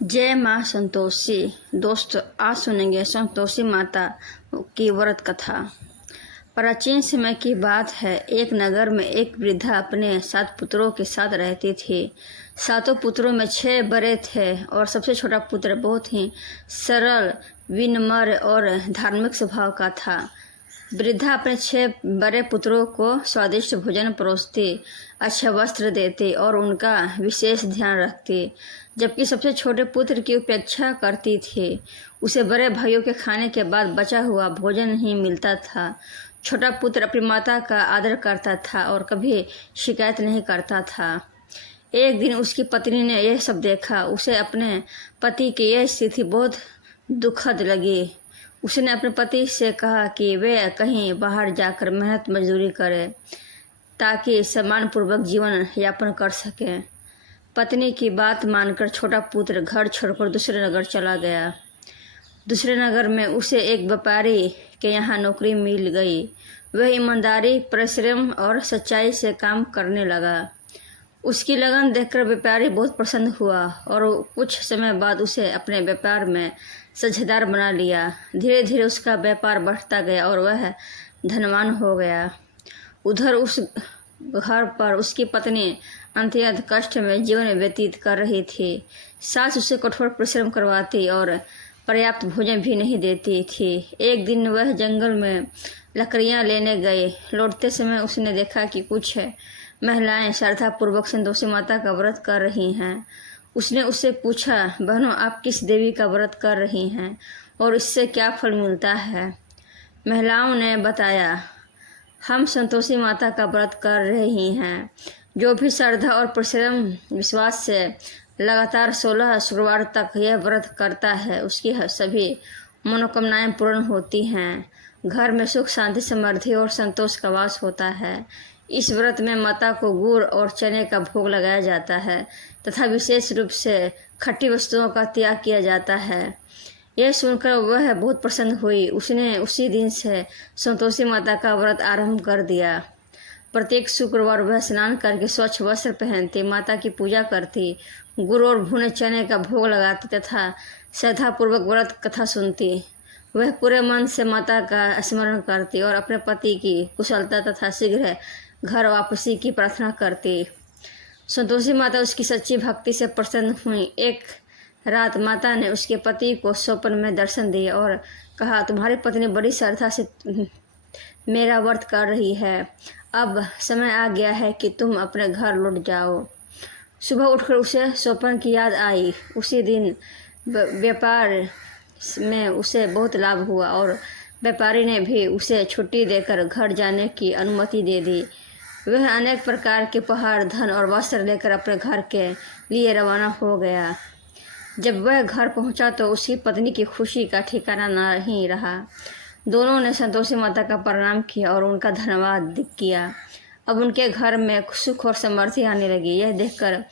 जय माँ संतोषी। दोस्तों, आज सुनेंगे संतोषी माता की व्रत कथा। प्राचीन समय की बात है। एक नगर में एक वृद्धा अपने 7 पुत्रों के साथ रहती थी। 7 पुत्रों में 6 बड़े थे और सबसे छोटा पुत्र बहुत ही सरल, विनम्र और धार्मिक स्वभाव का था। वृद्धा अपने 6 बड़े पुत्रों को स्वादिष्ट भोजन परोसती, अच्छे वस्त्र देती और उनका विशेष ध्यान रखती, जबकि सबसे छोटे पुत्र की उपेक्षा करती थी। उसे बड़े भाइयों के खाने के बाद बचा हुआ भोजन ही मिलता था। छोटा पुत्र अपनी माता का आदर करता था और कभी शिकायत नहीं करता था। एक दिन उसकी पत्नी ने यह सब देखा। उसे अपने पति की यह स्थिति बहुत दुखद लगी। उसने अपने पति से कहा कि वे कहीं बाहर जाकर मेहनत मजदूरी करें ताकि सम्मानपूर्वक जीवन यापन कर सकें। पत्नी की बात मानकर छोटा पुत्र घर छोड़कर दूसरे नगर चला गया। दूसरे नगर में उसे एक व्यापारी के यहाँ नौकरी मिल गई। वह ईमानदारी, परिश्रम और सच्चाई से काम करने लगा। उसकी लगन देखकर व्यापारी बहुत प्रसन्न हुआ और कुछ समय बाद उसे अपने व्यापार में साझेदार बना लिया। धीरे धीरे उसका व्यापार बढ़ता गया और वह धनवान हो गया। उधर उस घर पर उसकी पत्नी अत्यंत कष्ट में जीवन व्यतीत कर रही थी। सास उसे कठोर परिश्रम करवाती और पर्याप्त भोजन भी नहीं देती थी। एक दिन वह जंगल में लकड़ियां लेने गए। लौटते समय उसने देखा कि कुछ महिलाएं श्रद्धापूर्वक संतोषी माता का व्रत कर रही हैं। उसने उससे पूछा, बहनों, आप किस देवी का व्रत कर रही हैं और इससे क्या फल मिलता है? महिलाओं ने बताया, हम संतोषी माता का व्रत कर रही हैं। जो भी श्रद्धा और परिश्रम विश्वास से लगातार 16 शुक्रवार तक यह व्रत करता है, उसकी सभी मनोकामनाएं पूर्ण होती हैं। घर में सुख, शांति, समृद्धि और संतोष का वास होता है। इस व्रत में माता को गुड़ और चने का भोग लगाया जाता है तथा विशेष रूप से खट्टी वस्तुओं का त्याग किया जाता है। यह सुनकर वह बहुत प्रसन्न हुई। उसने उसी दिन से संतोषी माता का व्रत आरंभ कर दिया। प्रत्येक शुक्रवार वह स्नान करके स्वच्छ वस्त्र पहनती, माता की पूजा करती, गुड़ और भुने चने का भोग लगाती तथा श्रद्धापूर्वक व्रत कथा सुनती। वह पूरे मन से माता का स्मरण करती और अपने पति की कुशलता तथा शीघ्र घर वापसी की प्रार्थना करती। संतोषी माता उसकी सच्ची भक्ति से प्रसन्न हुई। एक रात माता ने उसके पति को स्वप्न में दर्शन दिए और कहा, तुम्हारी पत्नी बड़ी श्रद्धा से मेरा व्रत कर रही है। अब समय आ गया है कि तुम अपने घर लौट जाओ। सुबह उठकर उसे स्वप्न की याद आई। उसी दिन व्यापार में उसे बहुत लाभ हुआ और व्यापारी ने भी उसे छुट्टी देकर घर जाने की अनुमति दे दी। वह अनेक प्रकार के उपहार, धन और वस्त्र लेकर अपने घर के लिए रवाना हो गया। जब वह घर पहुंचा तो उसकी पत्नी की खुशी का ठिकाना नहीं रहा। दोनों ने संतोषी माता का प्रणाम किया और उनका धन्यवाद किया। अब उनके घर में सुख और समृद्धि आने लगी। यह देखकर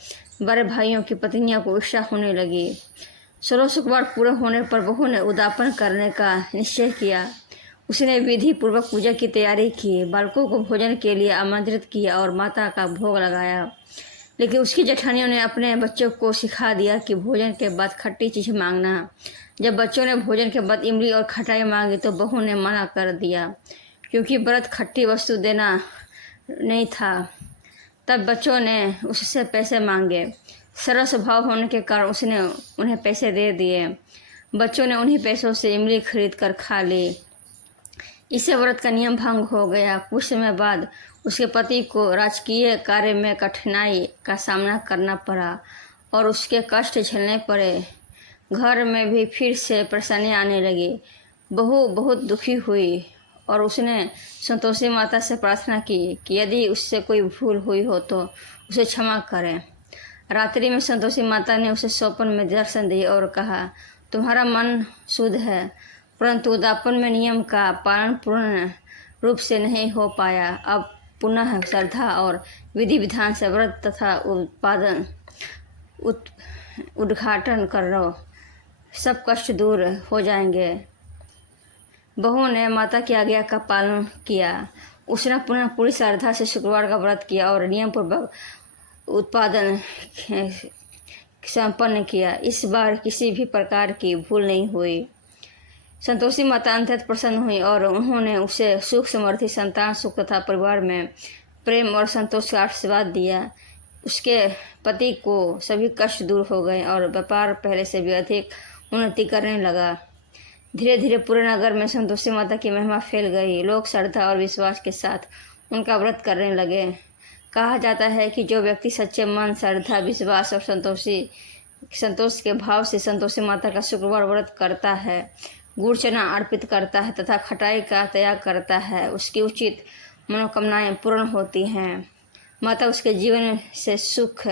बड़े भाइयों की पत्नियों को ईर्ष्या होने लगी। 16 शुक्रवार पूरे होने पर बहू ने उद्यापन करने का निश्चय किया। उसने विधि पूर्वक पूजा की तैयारी की, बालकों को भोजन के लिए आमंत्रित किया और माता का भोग लगाया। लेकिन उसकी जेठानियों ने अपने बच्चों को सिखा दिया कि भोजन के बाद खट्टी चीज़ मांगना। जब बच्चों ने भोजन के बाद इमली और खटाई मांगी तो बहू ने मना कर दिया, क्योंकि व्रत खट्टी वस्तु देना नहीं था। तब बच्चों ने उससे पैसे मांगे। सरल स्वभाव होने के कारण उसने उन्हें पैसे दे दिए। बच्चों ने उन्हीं पैसों से इमली खरीद कर खा ली। इससे व्रत का नियम भंग हो गया। कुछ समय बाद उसके पति को राजकीय कार्य में कठिनाई का सामना करना पड़ा और उसके कष्ट झेलने पड़े। घर में भी फिर से परेशानी आने लगी। बहू बहुत दुखी हुई और उसने संतोषी माता से प्रार्थना की कि यदि उससे कोई भूल हुई हो तो उसे क्षमा करें। रात्रि में संतोषी माता ने उसे स्वप्न में दर्शन दिए और कहा, तुम्हारा मन शुद्ध है, परंतु उद्यापन में नियम का पालन पूर्ण रूप से नहीं हो पाया। अब पुनः श्रद्धा और विधि विधान से व्रत तथा उद्घाटन करो, सब कष्ट दूर हो जाएंगे। बहू ने माता की आज्ञा का पालन किया। उसने पुनः पूरी श्रद्धा से शुक्रवार का व्रत किया और नियम पूर्वक उत्पादन संपन्न किया। इस बार किसी भी प्रकार की भूल नहीं हुई। संतोषी माता अत्यंत प्रसन्न हुई और उन्होंने उसे सुख समृद्धि, संतान सुख तथा परिवार में प्रेम और संतोष का आशीर्वाद दिया। उसके पति को सभी कष्ट दूर हो गए और व्यापार पहले से भी अधिक उन्नति करने लगा। धीरे धीरे पूरे नगर में संतोषी माता की महिमा फैल गई। लोग श्रद्धा और विश्वास के साथ उनका व्रत करने लगे। कहा जाता है कि जो व्यक्ति सच्चे मन, श्रद्धा, विश्वास और संतोष के भाव से संतोषी माता का शुक्रवार व्रत करता है, गुड़ चना अर्पित करता है तथा खटाई का त्याग करता है, उसकी उचित मनोकामनाएं पूर्ण होती हैं। माता उसके जीवन से सुख,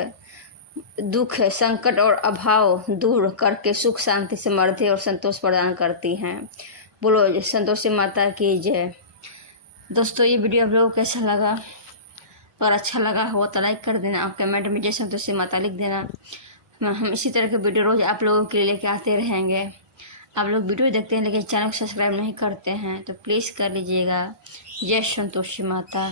दुख, संकट और अभाव दूर करके सुख, शांति, समृद्धि और संतोष प्रदान करती हैं। बोलो संतोषी माता की जय। दोस्तों, ये वीडियो आप लोगों को कैसा लगा? अगर अच्छा लगा हो तो लाइक कर देना और कमेंट में जय संतोषी माता लिख देना। हम इसी तरह के वीडियो रोज आप लोगों के लिए लेके आते रहेंगे। आप लोग वीडियो देखते हैं लेकिन चैनल को सब्सक्राइब नहीं करते हैं तो प्लीज़ कर लीजिएगा। जय संतोषी माता।